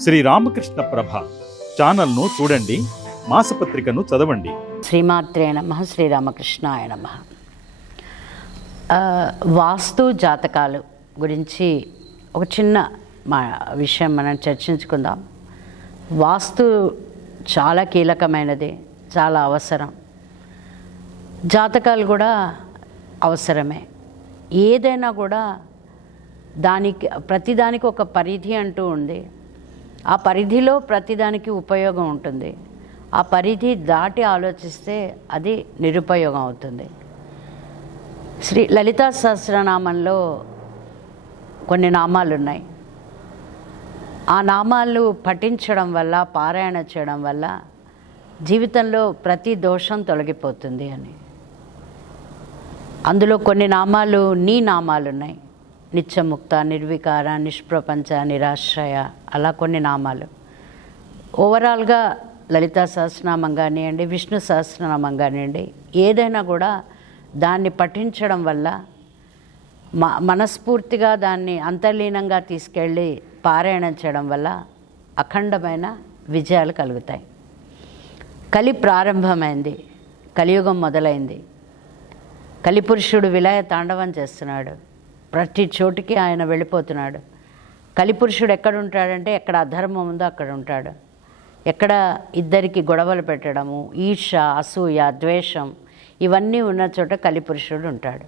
శ్రీ రామకృష్ణ ప్రభ ఛానల్ను చూడండి మాసపత్రికను చదవండి. శ్రీమాత్రే నమ శ్రీరామకృష్ణాయ నమ. వాస్తు జాతకాలు గురించి ఒక చిన్న మా విషయం మనం చర్చించుకుందాం. వాస్తు చాలా కీలకమైనది చాలా అవసరం. జాతకాలు కూడా అవసరమే. ఏదైనా కూడా దానికి ప్రతిదానికి ఒక పరిధి అంటూ ఉంది. ఆ పరిధిలో ప్రతిదానికి ఉపయోగం ఉంటుంది. ఆ పరిధి దాటి ఆలోచిస్తే అది నిరుపయోగం అవుతుంది. శ్రీ లలితా సహస్రనామంలో కొన్ని నామాలు ఉన్నాయి ఆ నామాలు పఠించడం వల్ల పారాయణ చేయడం వల్ల జీవితంలో ప్రతి దోషం తొలగిపోతుంది అని. అందులో కొన్ని నామాలు నీ నామాలు ఉన్నాయి నిత్యముక్త నిర్వికార నిష్ప్రపంచ నిరాశ్రయ అలా కొన్ని నామాలు. ఓవరాల్గా లలితా సహస్రనామం కానివ్వండి విష్ణు సహస్రనామం కానివ్వండి ఏదైనా కూడా దాన్ని పఠించడం వల్ల మ మనస్ఫూర్తిగా దాన్ని అంతర్లీనంగా తీసుకెళ్ళి పారాయణం చేయడం వల్ల అఖండమైన విజయాలు కలుగుతాయి. కలి ప్రారంభమైంది కలియుగం మొదలైంది. కలిపురుషుడు విలయ తాండవం చేస్తున్నాడు. ప్రతి చోటికి ఆయన వెళ్ళిపోతున్నాడు. కలిపురుషుడు ఎక్కడ ఉంటాడంటే ఎక్కడ అధర్మం ఉందో అక్కడ ఉంటాడు. ఎక్కడ ఇద్దరికి గొడవలు పెట్టడము ఈర్ష అసూయ ద్వేషం ఇవన్నీ ఉన్న చోట కలిపురుషుడు ఉంటాడు.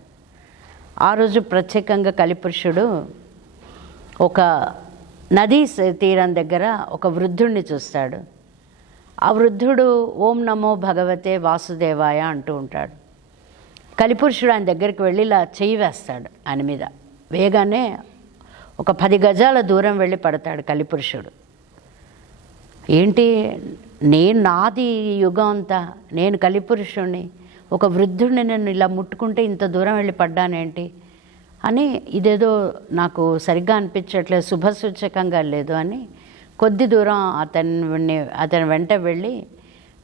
ఆ రోజు ప్రత్యేకంగా కలిపురుషుడు ఒక నదీ తీరం దగ్గర ఒక వృద్ధుడిని చూస్తాడు. ఆ వృద్ధుడు ఓం నమో భగవతే వాసుదేవాయ అంటూ ఉంటాడు. కలిపురుషుడు ఆయన దగ్గరికి వెళ్ళి ఇలా చెయ్యి వేస్తాడు ఆయన మీద. వేగానే ఒక పది గజాల దూరం వెళ్ళి పడతాడు కలిపురుషుడు. ఏంటి? నేను నాది యుగం అంతా నేను కలిపురుషుణ్ణి ఒక వృద్ధుడిని నేను ఇలా ముట్టుకుంటే ఇంత దూరం వెళ్ళి పడ్డానేంటి? అని ఇదేదో నాకు సరిగ్గా అనిపించట్లేదు శుభసూచకంగా లేదు అని కొద్ది దూరం అతన్ని అతని వెంట వెళ్ళి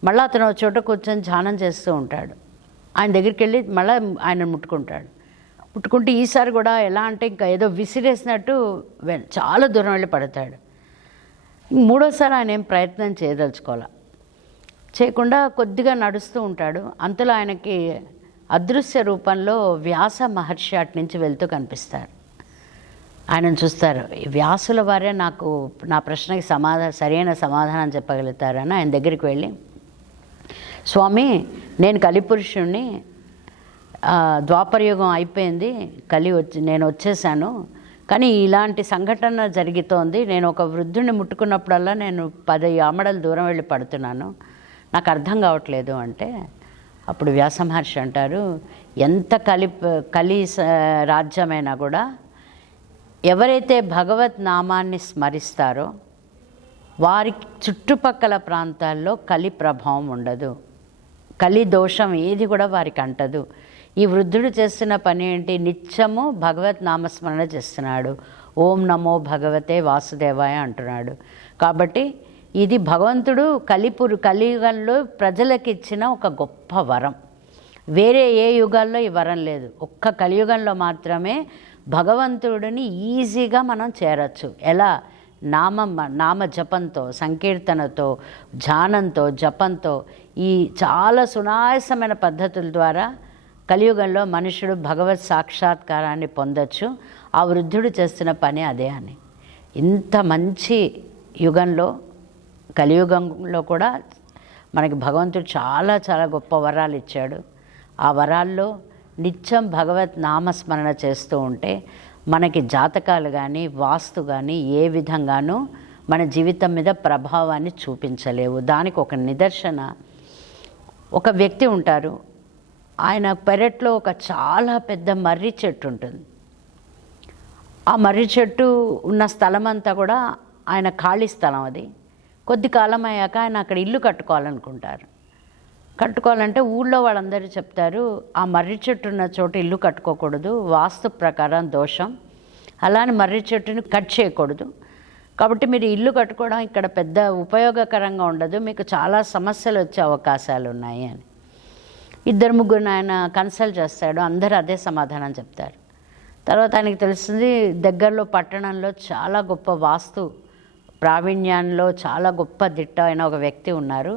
మళ్ళీ అతను చోట కూర్చొని ధ్యానం చేస్తూ ఉంటాడు. ఆయన దగ్గరికి వెళ్ళి మళ్ళీ ఆయన ముట్టుకుంటాడు. ముట్టుకుంటే ఈసారి కూడా ఎలా అంటే ఇంకా ఏదో విసిరేసినట్టు వె- చాలా దూరం వెళ్ళి పడతాడు. మూడోసారి ఆయన ఏం ప్రయత్నం చేయదలుచుకోవాలి. చేయకుండా కొద్దిగా నడుస్తూ ఉంటాడు. అంతలో ఆయనకి అదృశ్య రూపంలో వ్యాస మహర్షి అటు నుంచి వెళ్తూ కనిపిస్తారు. ఆయనను చూస్తారు. ఈ వ్యాసుల వారే నాకు నా ప్రశ్నకి సమాధానం సరైన సమాధానం చెప్పగలుగుతారని ఆయన దగ్గరికి వెళ్ళి స్వామి నేను కలిపురుషుణ్ణి ద్వాపరయుగం అయిపోయింది కలి వచ్చి నేను వచ్చేసాను. కానీ ఇలాంటి సంఘటన జరుగుతోంది. నేను ఒక వృద్ధుడిని ముట్టుకున్నప్పుడల్లా నేను పది ఆమడలు దూరం వెళ్ళి పడుతున్నాను. నాకు అర్థం కావట్లేదు అంటే అప్పుడు వ్యాస మహర్షి అంటారు ఎంత కలి కలి రాజ్యమైనా కూడా ఎవరైతే భగవత్ నామాన్ని స్మరిస్తారో వారి చుట్టుపక్కల ప్రాంతాల్లో కలి ప్రభావం ఉండదు. కలి దోషం ఏది కూడా వారికి అంటదు. ఈ వృద్ధుడు చేస్తున్న పని ఏంటి? నిత్యము భగవత్ నామస్మరణ చేస్తున్నాడు. ఓం నమో భగవతే వాసుదేవాయ అంటున్నాడు. కాబట్టి ఇది భగవంతుడు కలిపురు కలియుగంలో ప్రజలకు ఇచ్చిన ఒక గొప్ప వరం. వేరే ఏ యుగాల్లో ఈ వరం లేదు. ఒక్క కలియుగంలో మాత్రమే భగవంతుడిని ఈజీగా మనం చేరచ్చు. ఎలా? నామ నామ జపంతో సంకీర్తనతో ధ్యానంతో జపంతో ఈ చాలా సునాయసమైన పద్ధతుల ద్వారా కలియుగంలో మనుషుడు భగవత్ సాక్షాత్కారాన్ని పొందొచ్చు. ఆ వృద్ధుడు చేస్తున్న పని అదే అని. ఇంత మంచి యుగంలో కలియుగంలో కూడా మనకి భగవంతుడు చాలా చాలా గొప్ప వరాలు ఇచ్చాడు. ఆ వరాల్లో నిత్యం భగవత్ నామస్మరణ చేస్తూ ఉంటే మనకి జాతకాలు కానీ వాస్తు కానీ ఏ విధంగానూ మన జీవితం మీద ప్రభావాన్ని చూపించలేవు. దానికి ఒక నిదర్శన. ఒక వ్యక్తి ఉంటారు. ఆయన పెరట్లో ఒక చాలా పెద్ద మర్రి చెట్టు ఉంటుంది. ఆ మర్రి చెట్టు ఉన్న స్థలం అంతా కూడా ఆయన ఖాళీ స్థలం అది. కొద్ది కాలం అయ్యాక ఆయన అక్కడ ఇల్లు కట్టుకోవాలనుకుంటారు. కట్టుకోవాలంటే ఊళ్ళో వాళ్ళందరూ చెప్తారు ఆ మర్రి చెట్టు ఉన్న చోట ఇల్లు కట్టుకోకూడదు వాస్తు ప్రకారం దోషం. అలానే మర్రి చెట్టుని కట్ చేయకూడదు. కాబట్టి మీరు ఇల్లు కట్టుకోవడం ఇక్కడ పెద్ద ఉపయోగకరంగా ఉండదు మీకు చాలా సమస్యలు వచ్చే అవకాశాలు ఉన్నాయి అని. ఇద్దరు ముగ్గురు ఆయన కన్సల్ట్ చేస్తాడు అందరూ అదే సమాధానం చెప్తారు. తర్వాత ఆయనకి తెలుస్తుంది దగ్గరలో పట్టణంలో చాలా గొప్ప వాస్తు ప్రావీణ్యంలో చాలా గొప్ప దిట్ట అయిన ఒక వ్యక్తి ఉన్నారు.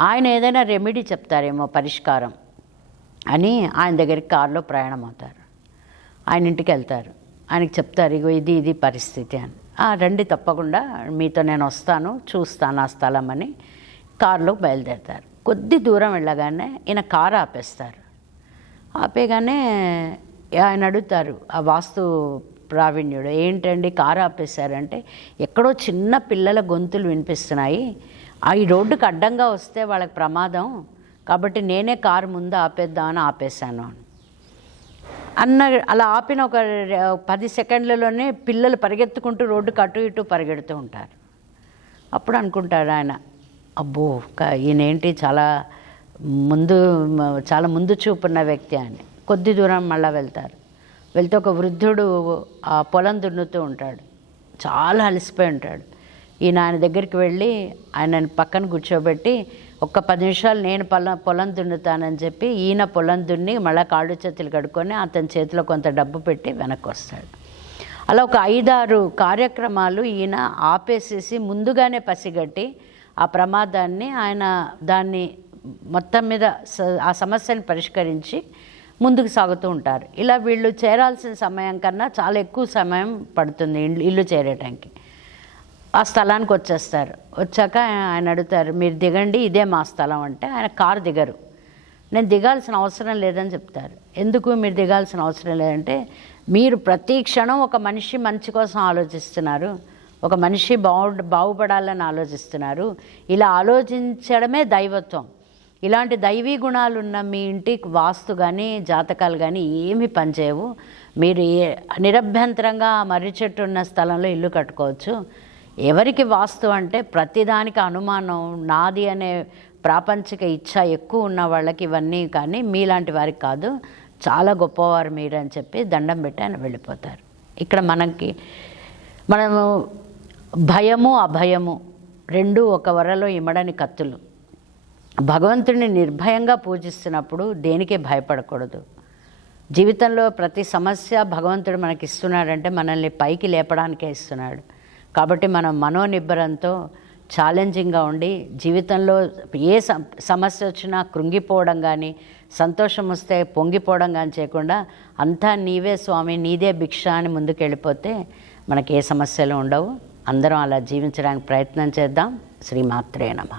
ఆయన ఏదైనా రెమెడీ చెప్తారేమో పరిష్కారం అని ఆయన దగ్గరికి కారులో ప్రయాణం అవుతారు ఆయన ఇంటికి వెళ్తారు. ఆయనకి చెప్తారు ఇగో ఇది ఇది పరిస్థితి అని. రండి తప్పకుండా మీతో నేను వస్తాను చూస్తాను ఆ స్థలం అని కారులో బయలుదేరతారు. కొద్ది దూరం వెళ్ళగానే ఈయన కారు ఆపేస్తారు. ఆపేగానే ఆయన అడుగుతారు ఆ వాస్తు ప్రావీణ్యుడు ఏంటండి కారు ఆపేశారంటే ఎక్కడో చిన్న పిల్లల గొంతులు వినిపిస్తున్నాయి ఈ రోడ్డుకి అడ్డంగా వస్తే వాళ్ళకి ప్రమాదం. కాబట్టి నేనే కారు ముందు ఆపేద్దామని ఆపేశాను. అని అన్న అలా ఆపిన ఒక పది సెకండ్లలోనే పిల్లలు పరిగెత్తుకుంటూ రోడ్డుకు అటు ఇటు పరిగెడుతూ ఉంటారు. అప్పుడు అనుకుంటాడు ఆయన అబ్బో ఈయనేంటి చాలా ముందు చాలా ముందు చూపున్న వ్యక్తి అని కొద్ది దూరం మళ్ళీ వెళ్తారు. వెళ్తే ఒక వృద్ధుడు ఆ పొలం దున్నుతూ ఉంటాడు. చాలా అలసిపోయి ఉంటాడు. ఈయన ఆయన దగ్గరికి వెళ్ళి ఆయన పక్కన కూర్చోబెట్టి ఒక్క పది నిమిషాలు నేను పొలం పొలం దున్నుతానని చెప్పి ఈయన పొలం దున్ని మళ్ళీ కాళ్ళు చేతులు కడుక్కొని అతని చేతిలో కొంత డబ్బు పెట్టి వెనక్కి వస్తాడు అలా ఒక ఐదారు కార్యక్రమాలు ఈయన ఆపేసేసి ముందుగానే పసిగట్టి ఆ ప్రమాదాన్ని ఆయన దాన్ని మొత్తం మీద స- ఆ సమస్యను పరిష్కరించి ముందుకు సాగుతూ ఉంటారు. ఇలా వీళ్ళు చేరాల్సిన సమయం కన్నా చాలా ఎక్కువ సమయం పడుతుంది ఇల్లు ఇల్లు చేరేటానికి ఆ స్థలానికి వచ్చేస్తారు. వచ్చాక ఆయన అడుగుతారు మీరు దిగండి ఇదే మా స్థలం అంటే ఆయన కారు దిగరు. నేను దిగాల్సిన అవసరం లేదని చెప్తారు. ఎందుకు మీరు దిగాల్సిన అవసరం లేదంటే మీరు ప్రతి క్షణం ఒక మనిషి మంచి కోసం ఆలోచిస్తున్నారు ఒక మనిషి బాగు బాగుపడాలని ఆలోచిస్తున్నారు. ఇలా ఆలోచించడమే దైవత్వం. ఇలాంటి దైవీ గుణాలు ఉన్న మీ ఇంటికి వాస్తు కానీ జాతకాలు కానీ ఏమీ పనిచేయవు. మీరు నిరభ్యంతరంగా మర్రి చెట్టు ఉన్న స్థలంలో ఇల్లు కట్టుకోవచ్చు. ఎవరికి వాస్తు అంటే ప్రతిదానికి అనుమానం నాది అనే ప్రాపంచిక ఇచ్చ ఎక్కువ ఉన్న వాళ్ళకి ఇవన్నీ కానీ మీలాంటి వారికి కాదు. చాలా గొప్పవారు మీరు అని చెప్పి దండం పెట్టి ఆయన వెళ్ళిపోతారు. ఇక్కడ మనకి మనము భయము అభయము రెండు ఒక వరలో ఇమడని కత్తులు. భగవంతుడిని నిర్భయంగా పూజిస్తున్నప్పుడు దేనికే భయపడకూడదు. జీవితంలో ప్రతి సమస్య భగవంతుడు మనకి ఇస్తున్నాడంటే మనల్ని పైకి లేపడానికే ఇస్తున్నాడు. కాబట్టి మనం మనోనిబ్బరంతో ఛాలెంజింగ్గా ఉండి జీవితంలో ఏ సమస్య వచ్చినా కృంగిపోవడం కానీ సంతోషం వస్తే పొంగిపోవడం కానీ చేయకుండా అంతా నీవే స్వామి నీదే భిక్ష అని ముందుకెళ్ళిపోతే మనకి ఏ సమస్యలు ఉండవు. అందరం అలా జీవించడానికి ప్రయత్నం చేద్దాం. శ్రీమాత్రే నమ.